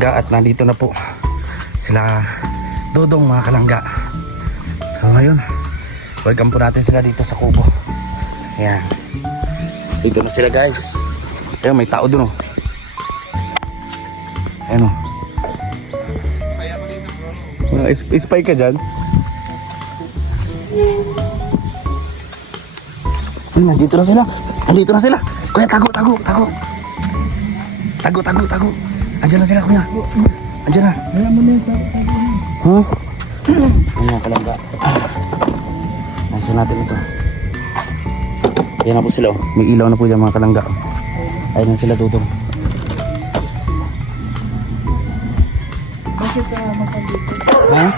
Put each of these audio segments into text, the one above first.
At nandito na po sila Dodong mga kalangga. So ngayon, welcome po natin sila dito sa kubo. Ayan. Dito na sila guys. Ayan, may tao dun oh. Ayan oh. Spy ka dyan? Nandito na sila. Nandito na sila. Kuya, tago. Tago. Andiyan na sila, kuya. Andiyan na. Huh? Ayan, kalangga. Nasa natin ito. Ayan na po sila, oh. May ilaw na po dyan, mga kalangga. Ayan na sila, Dodong. Bakit makagito? Ha?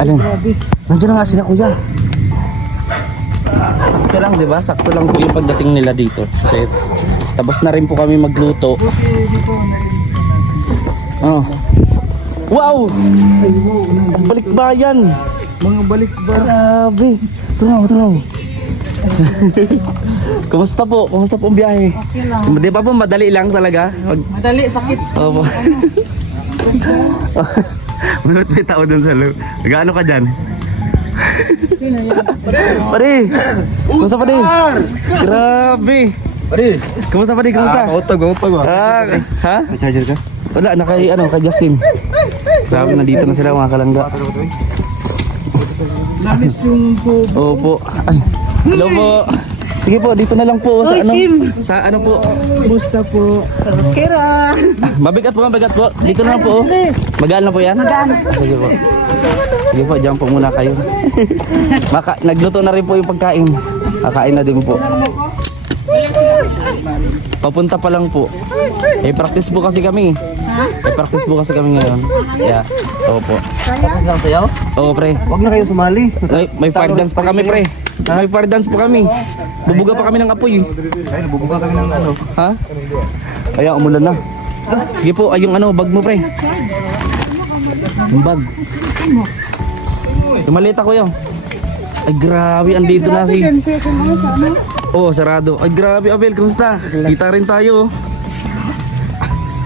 Alin? Nandiyan na nga sila, kuya. Sakto lang, di ba? Sakto lang po yung pagdating nila dito. Kasi tapos na rin po kami magluto. Oh. Wow! Ang balikbayan! Mga balikbayan. Grabe! Tunaw. Kumusta po? Kumusta po ang biyahe? Okay lang. Di ba po madali lang talaga? Madali, sakit. Opo. May tao dun sa loob. Gaano ka dyan? Pare! Kumusta pare? Grabe! Pare! Kumusta pare? Kumusta? Gautag Ha? May charger ka? Wala na kay Justin. Grabe, nandito na sila mga kalangga. Namis yung kubo. Opo. Ay, hello po. Sige po, dito na lang po sa Oy, ano? Kim. Sa ano po? Musta po? Kira. Mabigat po. Dito na lang po. Magaan na po yan? Magaan. Sige po. Sige po, diyan po muna kayo. Nagluto na rin po yung pagkain. Kakain na din po. Papunta pa lang po. Practice po kasi kami. Practice po kasi kami ngayon. Yeah. Opo. Tapos lang sayaw? Oo, pre. Huwag na kayo sumali. May fire dance pa kami, pre. May fire dance pa kami. Bubuga pa kami ng apoy. Ay, nabubuka kami ng ano. Ha? Kaya umulan na. Sige po, ay yung ano, bag mo, pre. Yung bag. Yung malita ko yun. Ay grabe, andito na si... Oo, sarado. Ay grabe, Abel, kumusta? Kita rin tayo.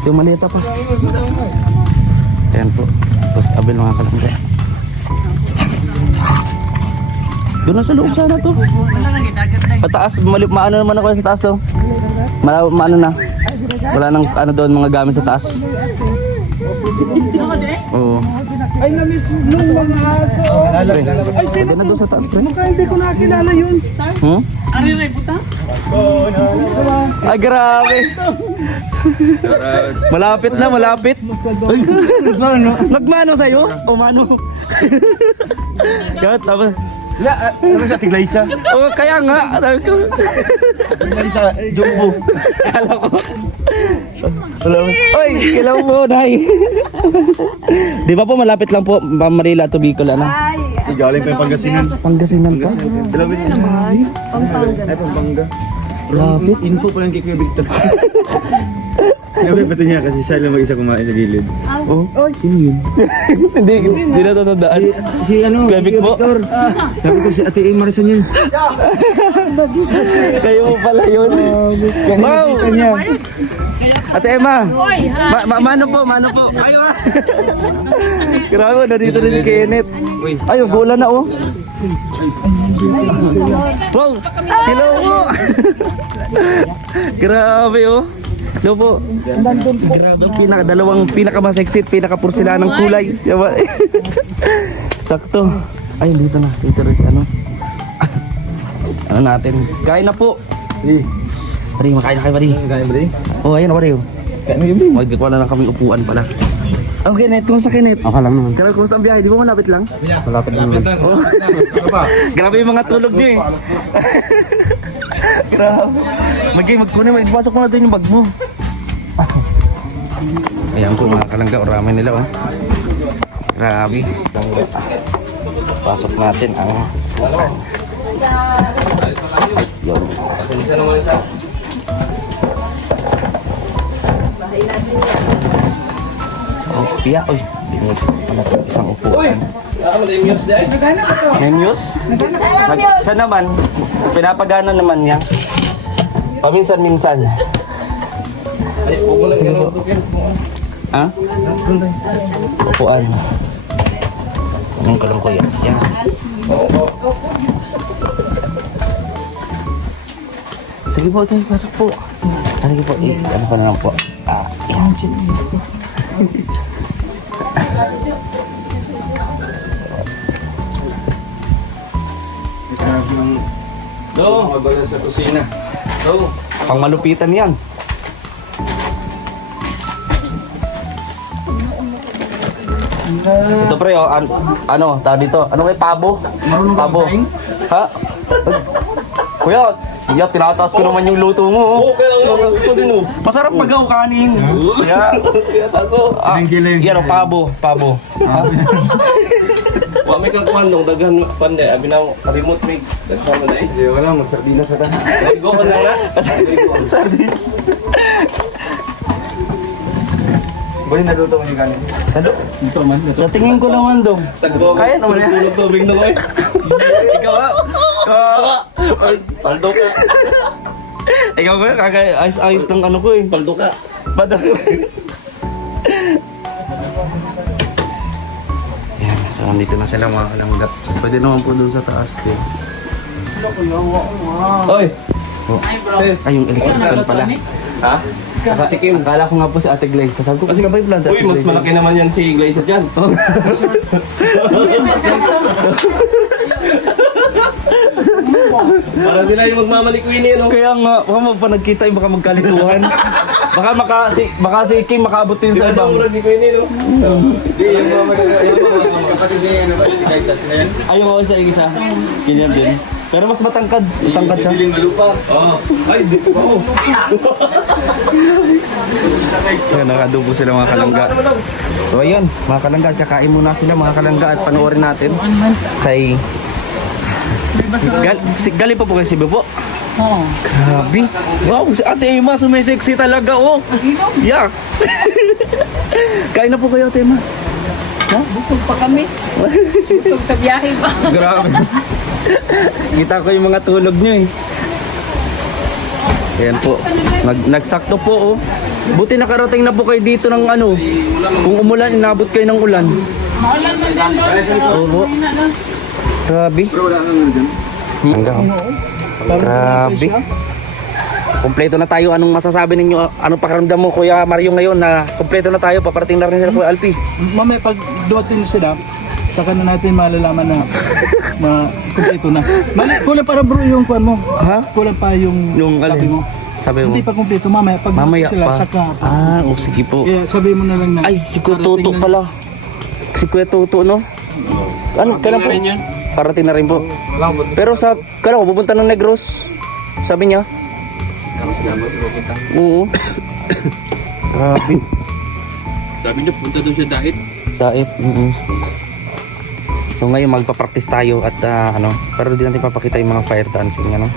Yung malita pa. Ayan po. Tapos Abel, mga kalangga. Doon na sa loob sana to. Pataas, maano naman ako sa taas to. Maano na. Wala nang ano doon, mga gamit sa taas. Oo. Ay, namis nung mga aso. Ay, sino Pwede na doon to? sa taas, pre. Baka hindi ko nakilala yun. Hmm? Ay, grabe. Malapit na, malapit. Ay, nagmano sa'yo? O mano? Kaya tapos. Ano siya, tiglaysa? Oh, kaya nga. Tiglaysa, jumbo. Kala ko. Oy, kilaw mo, Nay. Di ba po malapit lang po, Manila to Bicol, ano? Galing pa yung Pangasinan. Pangasinan pa? Dalawin niya. Ay, Pampanga. Lapit. Info pa lang kay Kuya Victor. Pati niya kasi siya lang mag-isa kumain sa gilid. Oh, sino yun? Hindi na tatandaan. Si ano, Kuya Vic po? Sabi ko si Ate A. Marison yun. Kayo mo pala yun. Wow! Ate Emma! Mano po. Ayaw ah! Grabe, nandito na si Kenneth. Ay, gulan na oh. Wow! Hello po! Grabe oh. Hello po. Grabe, dalawang pinakamasexit, pinakapursilanang kulay. Diba? Sakto. Ay, dito na. Dito rin si ano. Ano natin? Kain na po. Pari, makain na kayo, pari. Kain ba rin? Oh, ayun na, pari. Kain mo yun din. Magkikuha na lang kami upuan pala. Oh, Kenneth, kumusta Kenneth? Okay lang naman. Grabe, kumusta ang biyahe? Di ba malapit lang? Malapit lang naman. Oh. Grabe yung mga tulog nyo eh. Grabe. Magpasok mo na doon yung bag mo. Ayan po mga kalangga, orami nila oh. Grabe. Pasok natin ang... Yun. Oh, piya. Uy, di mo isang upuan. Menyos? Siya naman, pinapagana naman niya. Paminsan-minsan. Sige po. Ha? Upuan. Anong kalong ko yan? Yan. Sige po, tayo pasok po. Sige po, ano pa na lang po. Yan. Do, magwala sa kusina. Do. Pangmalupitan yan. Ito pre, oh, ano, tawag dito? Ano may pabo? Pabo. Ha? Kuya, iya, tinataas ko naman yung luto mo. Oh. Ito din mo. Masarap pag ako kanin. Kaya taso. Yan, oh, pabo. Ha? Wa may kakuan dong daghan pande abi na remote rig. Daghan mo na eh. Di wala magsardina sa ta. Go on lang na. Sardines. Bali naluto mo ni kanin. Ito man. Sa tingin ko naman dong. Kaya naman yan. Tulog tubig na ko eh. Ikaw ha? Paldo ka. Ikaw ko ayos ng ano ko eh. Paldo ka. Padang. Yan, so nandito na sila mga kalangga. So, pwede naman po doon sa taas din. Oy. Ay, yung electrical pala. Ha? Sikim. Akala ko nga po si Ate Glaze. Sasabi ko, kasi ba yung plant? Uy, mas malaki naman yan si Glazer dyan. Para sila yung magmamalikwini, no? Kaya nga, baka pa nagkita yung baka magkalituhan. baka si Kim makaabot yun sa ibang. Mura ni Queenie, no? Di, yung mga kapatid niya, ano ba? Hindi kayo sila yan. Ay, yung ako sa isa. Ganyan din. Pero mas matangkad. Matangkad siya. Diling malupa. Oo. Ay, di ko ba? Kaya nakadubo sila mga kalangga. So ayun, mga kalangga, kakain muna sila mga kalangga at panoorin natin. Kay... Galing pa po kay Cebu po? Oo. Grabe. Wow, si Ate Emma sumisexy talaga, oh. Yeah. Kain na po kayo, Ate Emma. Busog pa kami. Busog sa biyahe pa. Grabe. Kita ko yung mga tulog nyo eh. Ayan po. Nagsakto po, oh. Buti nakarating na po kayo dito ng ano. Kung umulan, inabot kayo ng ulan. Maulan man din doon. Oo po. Grabe. Hanggang. Grabe. Kompleto na tayo. Anong masasabi ninyo? Anong pakiramdam mo, Kuya Mario, ngayon na kompleto na tayo? Paparating na rin sila, Kuya Alpi. Mamaya pag duwating sila, saka na natin malalaman na kumpleto na. Kulang para bro yung kuan mo. Ha? Kulang pa yung sabi mo. Sabi mo? Hindi pa kumpleto mamaya pag Mamaya duwating sila pa. saka. Oh, sige po. Kaya sabi mo na lang na. Ay, si Kuya parating Toto na- pala. Si Kuya Toto, no? Ano, kailan po? Parating na rin po. Pero kailan ko pupunta ng Negros? Sabi niya. Oo. Grabe. Sabi niya, punta doon siya dahit. Dait. So ngayon magpa-practice tayo at ano, pero di natin papakita yung mga fire dancing, ano?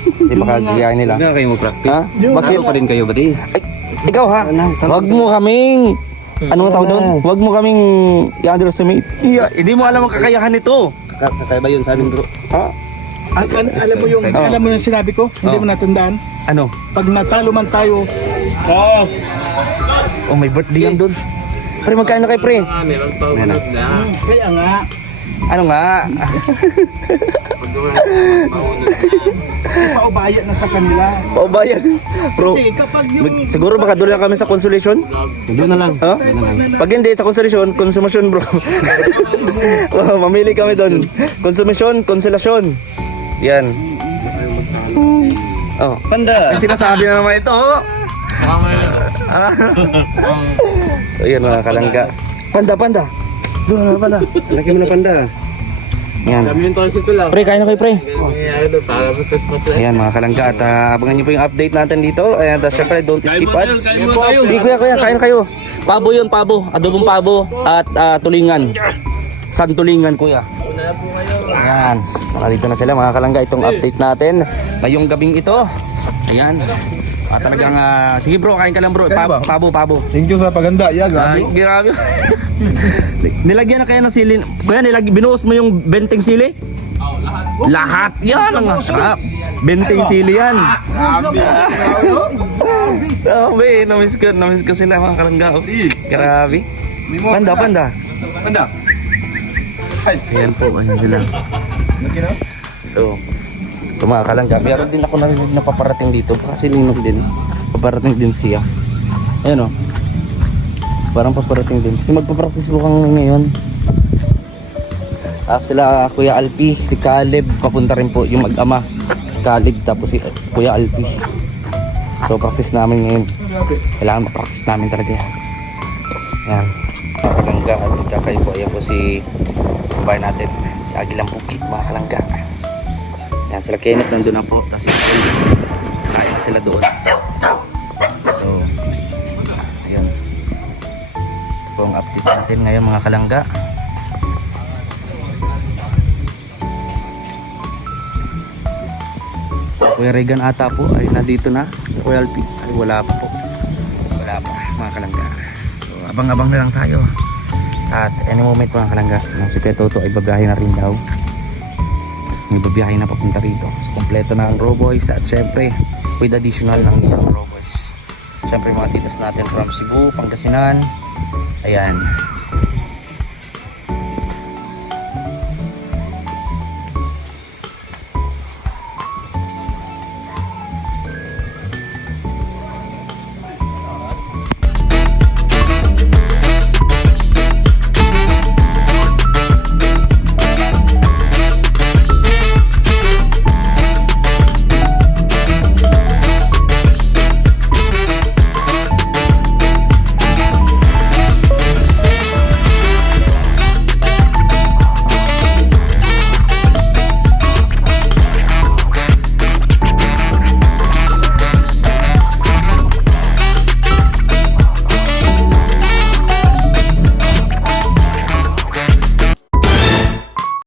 Kasi baka gagayahin nila. Hindi na kayo mag-practice. Ha? Bakit? Pa rin kayo ba di? Ay, ikaw ha? Wag mo kaming ano ang tawag doon? Wag mo kaming i-underestimate. Hindi mo alam ang kakayahan nito. Kakaya ba yun sa amin, bro? Ha? alam mo yung sinabi ko, hindi mo natandaan. Ano? Pag natalo man tayo, Oh, may birthday yan doon. Pre, magkain na kayo, pre. kaya nga, Ano nga? ipaubaya na sa kanila. Paubayan. Bro, Kasi kapag yung siguro baka doon lang kami sa consolation. Doon na lang. Ha? Pag hindi sa consolation, konsumasyon, bro. Mamili kami doon. Konsumasyon, konsolasyon. Yan. Oh, panda. Ay, sinasabi na naman ito. Oh. Ayan mga kalangga. Panda. Doon na panda. Laki mo na panda. Yan. Pre, kain na kayo, pre. Ayan mga kalangga at abangan nyo po yung update natin dito. And syempre, don't skip ads. Sige kuya, kain na kayo. Pabo yun, pabo. Adobong pabo at tulingan. Santulingan kuya. Ayan. Dito na sila mga kalangga. Itong update natin ngayong gabing ito. Ayan. Talagang, sige bro, kain ka lang bro. Pabo. Thank you sa paganda, ya, Ay, grabe. Nilagyan na kaya ng sili. Kuya, binuhos mo yung benteng sili? Lahat. Yan ang masarap. Benteng sili yan. Grabe, namiss ko sila mga kalangga. Oh. Grabe. Panda. Panda. Ayan po, ayan sila. Magkano? So, ito mga kalangga. Meron din ako narinig na paparating dito. Kasi linog din. Paparating din siya. Ayan o. Parang paparating din. Kasi magpapractice po kami ngayon. Sila Kuya Alpi, si Caleb. Papunta rin po yung mag-ama. Caleb tapos si Kuya Alpi. So practice namin ngayon. Kailangan ma-practice namin talaga yan. Yan. Mga kalangga at nagkakayo po. Ayan po si babae natin. Si Agilang Bukit mga kalangga. Yan sila Kenneth nandun na po. Tapos si Paul. Kaya na sila doon. So ayan. Ito po ang update natin ngayon mga kalangga. Kuya Regan ata po ay nandito na. Kuya Alpi ay wala pa po. Wala pa mga kalangga. So abang-abang na lang tayo. At any moment mga kalangga, si Kuya Toto ay babiyahe na rin daw. May babiyahe na papunta rito. So kompleto na ang Raw Boys at syempre with additional ng iyang Raw Boys. Syempre mga titas natin from Cebu, Pangasinan. Ayan.